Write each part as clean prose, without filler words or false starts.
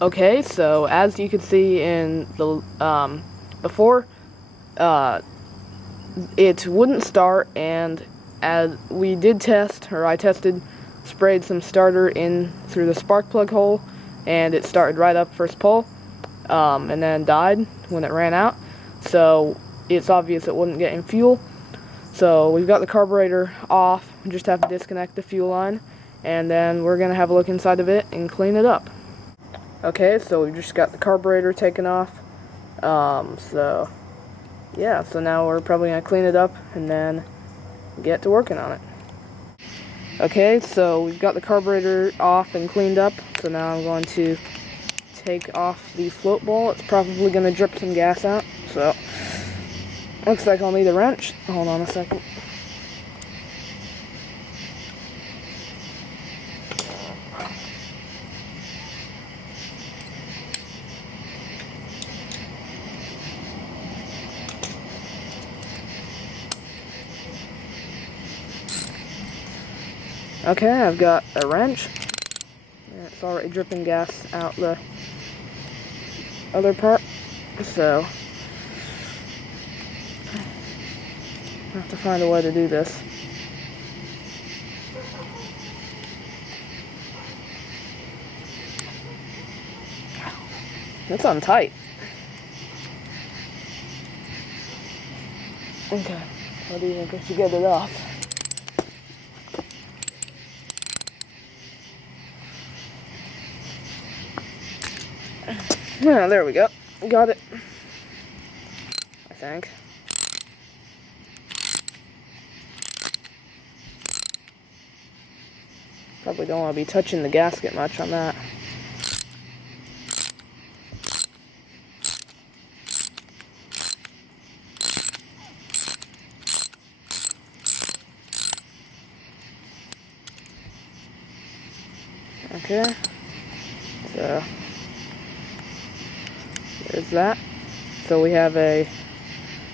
Okay, so as you can see in the before, it wouldn't start, and as we did test, or I tested, sprayed some starter in through the spark plug hole, and it started right up first pull, and then died when it ran out. So it's obvious it wasn't getting fuel. So we've got the carburetor off. We just have to disconnect the fuel line, and then we're gonna have a look inside of it and clean it up. Okay, so we just got the carburetor taken off. So yeah, so now we're probably gonna clean it up and then get to working on it. Okay, so we've got the carburetor off and cleaned up. So now I'm going to take off the float bowl. It's probably gonna drip some gas out. So looks like I'll need a wrench. Hold on a second. Okay, I've got a wrench. It's already dripping gas out the other part, so I have to find a way to do this. It's on tight. Okay, how do you think I should get it off? Yeah, there we go. Got it. I think. Probably don't want to be touching the gasket much on that. Okay. So there's that. So we have a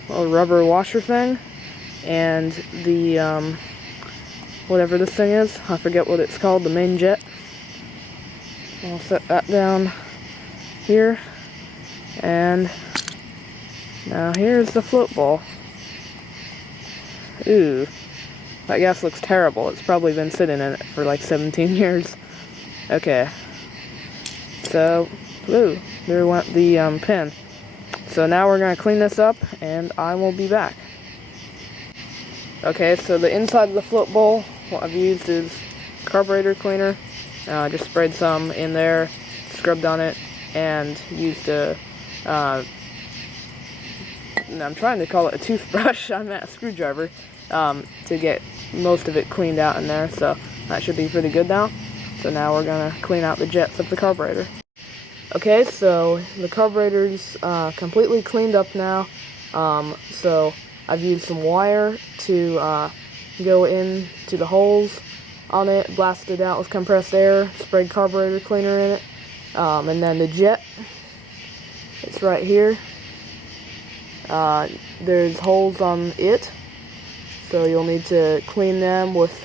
little rubber washer thing, and the whatever this thing is, I forget what it's called, the main jet. I'll set that down here, and now here's the float ball. Ooh, that gas looks terrible. It's probably been sitting in it for like 17 years. Okay, so, ooh, there went the pin. So now we're going to clean this up, and I will be back. Okay, so the inside of the float bowl, what I've used is carburetor cleaner. I just sprayed some in there, scrubbed on it, and used a, I'm trying to call it a toothbrush, I meant a screwdriver, to get most of it cleaned out in there, so that should be pretty good now. So now we're going to clean out the jets of the carburetor. Okay, so the carburetor's completely cleaned up now. So I've used some wire to go into the holes on it, blasted out with compressed air, sprayed carburetor cleaner in it, and then the jet, it's right here. There's holes on it, so you'll need to clean them with,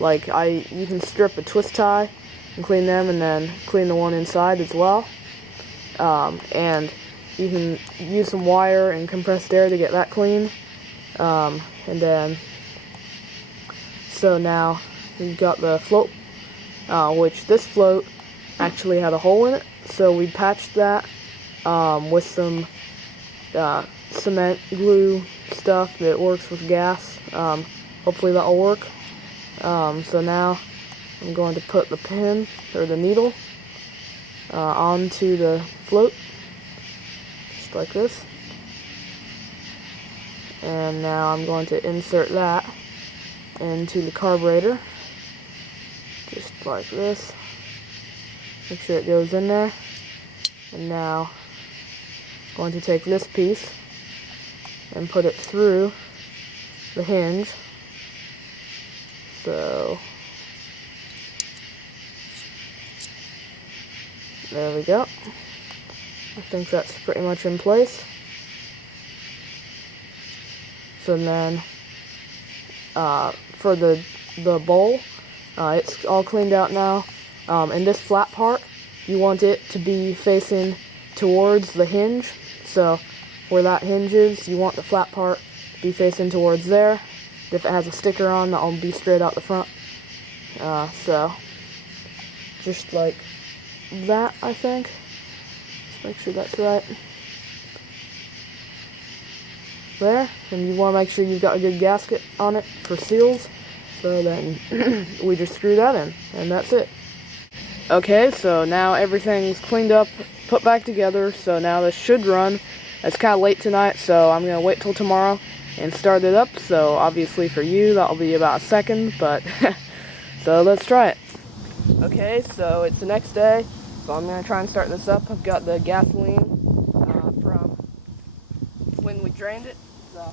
like, you can strip a twist tie and clean them, and then clean the one inside as well. And you can use some wire and compressed air to get that clean. And then, so now we've got the float, which this float actually had a hole in it, so we patched that with some cement glue stuff that works with gas. Hopefully that'll work. So now I'm going to put the pin, or the needle, onto the float, just like this. And now I'm going to insert that into the carburetor, just like this. Make sure it goes in there. And now I'm going to take this piece and put it through the hinge. So there we go. I think that's pretty much in place. So then, for the bowl, it's all cleaned out now. And this flat part, you want it to be facing towards the hinge. So where that hinge is, you want the flat part to be facing towards there. If it has a sticker on, that'll be straight out the front. So just like that, I think. Let's make sure that's right. There, and you want to make sure you've got a good gasket on it for seals. So then we just screw that in, and that's it. Okay, so now everything's cleaned up, put back together, so now this should run. It's kind of late tonight, so I'm going to wait till tomorrow and start it up. So obviously for you, that'll be about a second, but so let's try it. Okay, so it's the next day, so I'm going to try and start this up. I've got the gasoline from when we drained it, so.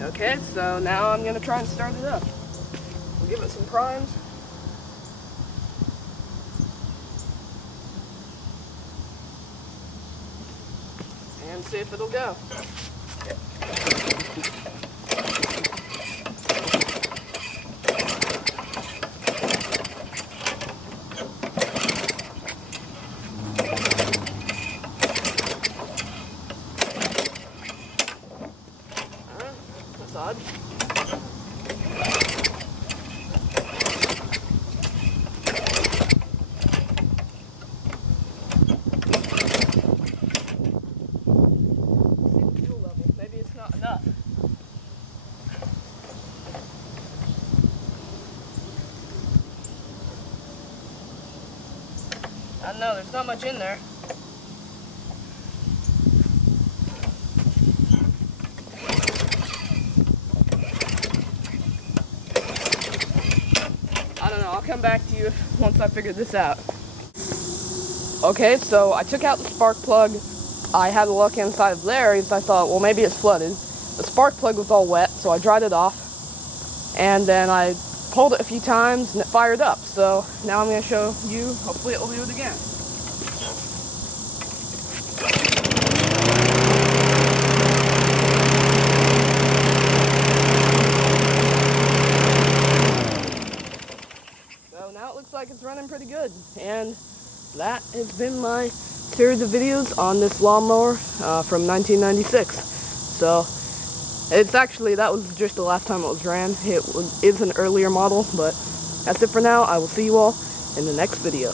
Okay, so now I'm going to try and start it up. We'll give it some primes. And see if it'll go. That's odd. Maybe it's not enough. I don't know, there's not much in there. I don't know, I'll come back to you once I figure this out. Okay, so I took out the spark plug. I had a look inside of there, and I thought, well, maybe it's flooded. The spark plug was all wet, so I dried it off. And then I pulled it a few times, and it fired up. So now I'm going to show you, hopefully it will do it again. So now it looks like it's running pretty good. And that has been my series of videos on this lawnmower from 1996. So it's actually, that was just the last time it was ran. It is an earlier model, but that's it for now. I will see you all in the next video.